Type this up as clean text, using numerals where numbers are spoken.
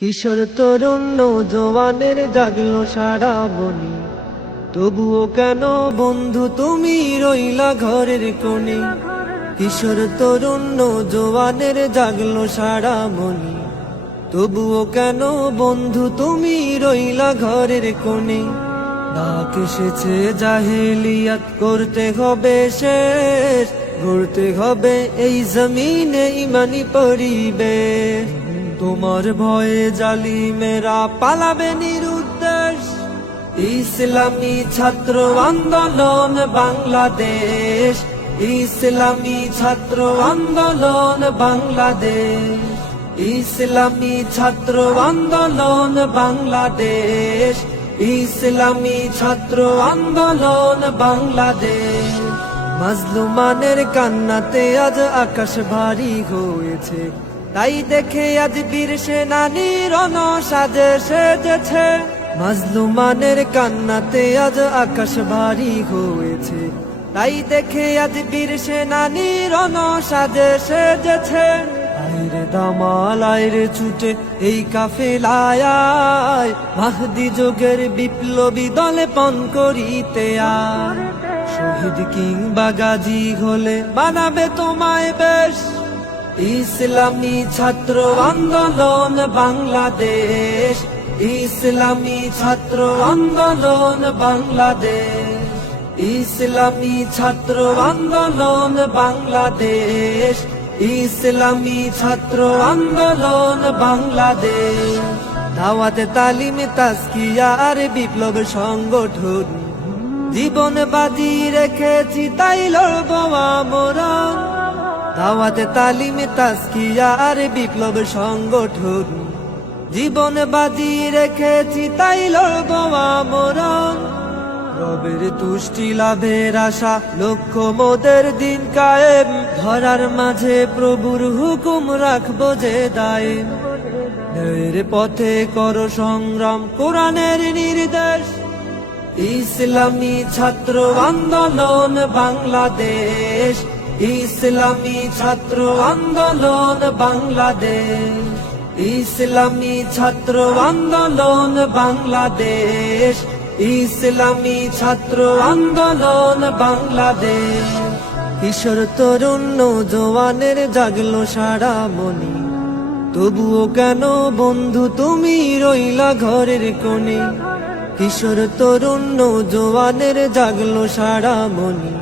কিশোর তরুণ নৌজওয়ানের জাগলো সারা বনি, তবুও কেন বন্ধু তুমি রইলা ঘরের কোণে। কিশোর তরুণ নৌজওয়ানের জাগলো সারা বনি, তবুও কেন বন্ধু তুমি রইলা ঘরের কোণে। ডাক এসেছে জাহেলিয়াত করতে হবে শেষ, গড়তে হবে এই জমিনে ইমানি পরিবেশ। তোমার ভয়ে জালিমেরা পালাবে নিরুদ্দেশ। ইসলামী ছাত্র আন্দোলন বাংলাদেশ, ইসলামী ছাত্র আন্দোলন বাংলাদেশ, ইসলামী ছাত্র আন্দোলন বাংলাদেশ, ইসলামী ছাত্র আন্দোলন বাংলাদেশ। মাজলুমানের কান্নাতে আজ আকাশ ভারী হয়েছে, তাই দেখে আজ বীর সেনানী রণ সাজে সেজেছে। মাজলুমানের কান্নাতে আজ আকাশ ভারী হয়েছে, তাই দেখে আজ বীর সেনানী রণ সাজে সেজেছে। আইরে দামাল আইরে ছুটে এই কাফেলায় আয়, মাহদি যুগের বিপ্লবী দলে পণ করিতে আয়। শহীদ কিংবা গাজী হলে বানাবে তোমায় বেশ, ইসলামী ছাত্র আন্দোলন বাংলাদেশ, ইসলামী ছাত্র আন্দোলন বাংলাদেশ, ইসলামী ছাত্র আন্দোলন বাংলাদেশ, ইসলামী ছাত্র আন্দোলন বাংলাদেশ। দাওয়াতে তালিমে তাজকিয়া আর বিপ্লব সংগঠন, জীবন বাজি রেখেছি তাই লড়বো আমরা। দাওয়াতে তালিমে তাজকিয়া আর বিপ্লব সংগঠন, জীবন বাজি রেখেছি তাই লড়বো আমরা। রবের তুষ্টি লাভের আশা, লক্ষ্য মোদের দিন কায়েম, ধরার মাঝে প্রভুর হুকুম রাখবো যে দায়েম। ন্যায়ের পথে কর সংগ্রাম, কোরআনের নির্দেশ। ইসলামী ছাত্র আন্দোলন বাংলাদেশ, ইসলামী ছাত্র আন্দোলন বাংলাদেশ, ইসলামী ছাত্র আন্দোলন বাংলাদেশ, ইসলামী ছাত্র আন্দোলন বাংলাদেশ। কিশোর তরুণ নওজোয়ানের জাগলো সারা মনি, তবুও কেন বন্ধু তুমি রইলা ঘরের কোণে। কিশোর তরুণ নওজোয়ানের জাগলো সারা মনি,